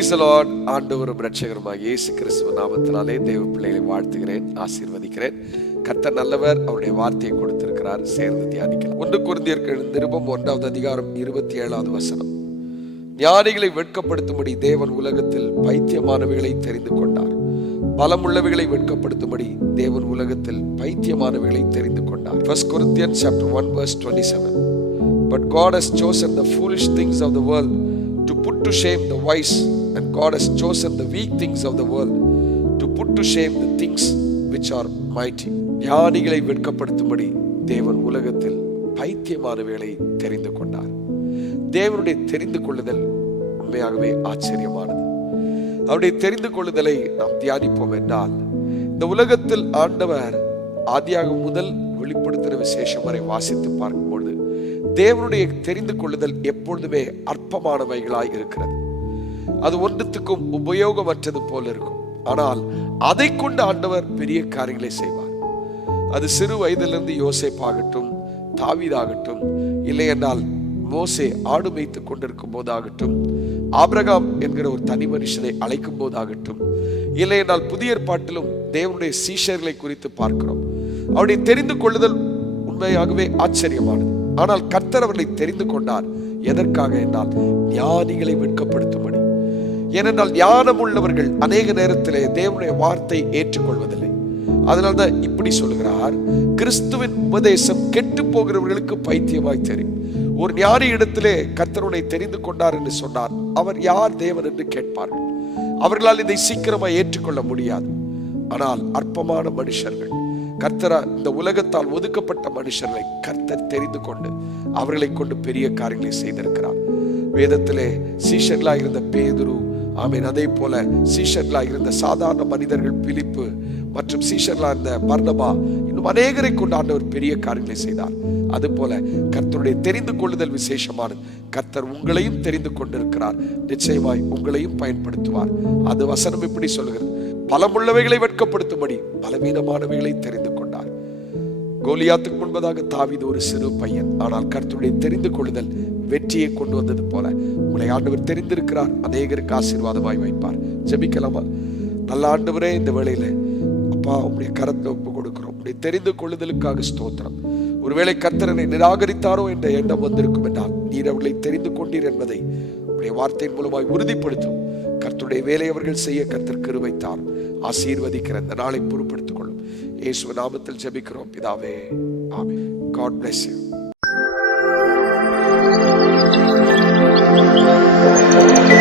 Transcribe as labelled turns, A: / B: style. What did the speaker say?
A: Price Lord ஆண்டவரும் ரட்சகருமாக இயேசு கிறிஸ்துவ நாமத்தினாலே தேவ பிள்ளைகளை வாழ்த்துகிறேன் ஆசீர்வதிக்கிறேன். கத்த நல்லவர் அவருடைய வார்த்தையை கொடுத்திருக்கிறார். சேர்ந்து தியானிக்கலாம். ஒன்று குருந்தியர்கள் நிருபம் ஒன்றாவது அதிகாரம் இருபத்தி ஏழாவது வசனம். ஞானிகளை வெட்கப்படுத்தும்படி தேவன் உலகத்தில் பைத்தியமானவைகளை தெரிந்து கொண்டார். பலமுள்ளவைகளை வெட்கப்படுத்தும்படி தேவன் உலகத்தில் பைத்தியமானவைகளை தெரிந்து கொண்டார். First Corinthians chapter one verse 27 But God has chosen the foolish things of the world to put to shame the wise, and God has chosen the weak things of the world to put to shame the things which are mighty. ஞானிகளை வெட்கப்படுத்தும்படி தேவன் உலகத்தில் பைத்தியமான வேலை தெரிந்து கொண்டார். தேவனுடைய தெரிந்து கொள்ளுதல் உண்மையாகவே ஆச்சரியமானது. அவருடைய தெரிந்து கொள்ளுதலை நாம் தியானிப்போம் என்றால் இந்த உலகத்தில் ஆண்டவர் ஆதியாக முதல் வெளிப்படுத்துகிற விசேஷம் வரை வாசித்து பார்க்கும்போது தேவனுடைய தெரிந்து கொள்ளுதல் எப்பொழுதுமே அற்பமானவைகளாய் இருக்கிறது. அது ஒன்றுத்துக்கும் உபயோகமற்றது போல இருக்கும். ஆனால் அதை கொண்டு ஆண்டவர் பெரிய காரியங்களை செய்வார். அது சிறு வயதிலிருந்து யோசிப்பாகட்டும் தாவீதாகட்டும் இல்லை என்றால் மோசே ஆடு மேய்த்து கொண்டிருக்கும் போதாகட்டும் ஆபிரகாம் என்கிற ஒரு தனி மனுஷனை அழைக்கும் போதாகட்டும் இல்லை என்றால் புதிய ஏற்பாட்டிலும் தேவனுடைய சீஷர்களை குறித்து பார்க்கிறோம். அவருடைய தெரிந்து கொள்ளுதல் உண்மையாகவே ஆச்சரியமானது. ஆனால் கர்த்தர் அவர்களை தெரிந்து கொண்டார். எதற்காக என்றால் ஞானிகளை வெட்கப்படுத்தும்படி. ஏனென்றால் ஞானம் உள்ளவர்கள் அநேக நேரத்திலே தேவனுடைய வார்த்தை ஏற்றுக்கொள்வதில்லை. அதனால்தான் இப்படி சொல்கிறார் கிறிஸ்துவின் உபதேசம் கெட்டு போகிறவர்களுக்கு பைத்தியமாய் தெரியும். ஒரு ஞானி இடத்திலே கர்த்தருடைய தெரிந்து கொண்டார் என்று சொன்னார். அவர் யார் தேவன் என்று கேட்பார்கள். அவர்களால் இதை சீக்கிரமாக ஏற்றுக்கொள்ள முடியாது. ஆனால் அற்பமான மனுஷர்கள் கர்த்தரா இந்த உலகத்தால் ஒதுக்கப்பட்ட மனுஷர்களை கர்த்தர் தெரிந்து கொண்டு அவர்களை கொண்டு பெரிய காரியங்களை செய்திருக்கிறார். வேதத்திலே சீஷர்களாக இருந்த பேதுரு ஆமீன். அதே போல சீஷர்களா இருந்த சாதாரண மனிதர்கள் பிலிப்பு மற்றும் சீஷர்களா இருந்த பர்ணபா இன்னும் அநேகரை கொண்டு ஆண்டவர் பெரிய காரியங்களை செய்தார். அது போல கர்த்தருடைய தெரிந்து கொள்ளுதல் விசேஷமானது. கர்த்தர் உங்களையும் தெரிந்து கொண்டிருக்கிறார். நிச்சயமாய் உங்களையும் பயன்படுத்துவார். அது வசனம் இப்படி சொல்கிறது பலமுள்ளவைகளை வெட்கப்படுத்தும்படி பலவீனமானவைகளை தெரிந்து கொண்டார். கோலியாத்துக்கு முன்பதாக தாவீது ஒரு சிறு பையன். ஆனால் கர்த்தருடைய தெரிந்து கொள்ளுதல் வெற்றியை கொண்டு வந்தது போல. உங்களை ஆண்டவர் தெரிந்திருக்கிறார். அநேகருக்கு ஆசீர்வாதமாய் வைப்பார். ஜெபிக்கலாமா? நல்ல ஆண்டவரே இந்த வேளையில அப்பா உங்களுடைய கரத்தை ஒப்பு கொடுக்கிறோம். உங்களுடைய தெரிந்து கொள்ளுதலுக்காக ஸ்தோத்திரம். ஒருவேளை கர்த்தரனை நிராகரித்தாரோ என்ற எண்ணம் வந்திருக்கும் என்றால் நீர் அவர்களை தெரிந்து கொண்டீர் என்பதை உங்களுடைய வார்த்தையின் மூலமாய் உறுதிப்படுத்தும். கர்த்தருடைய வேலை அவர்கள் செய்ய கர்த்தர் கிருபைத்தார் ஆசீர்வதிக்கிற இந்த நாளை பொறுப்படுத்திக் கொள்ளும். இயேசு நாமத்தில் ஜெபிக்கிறோம். பிதாவே ஆமே காட் Thank you.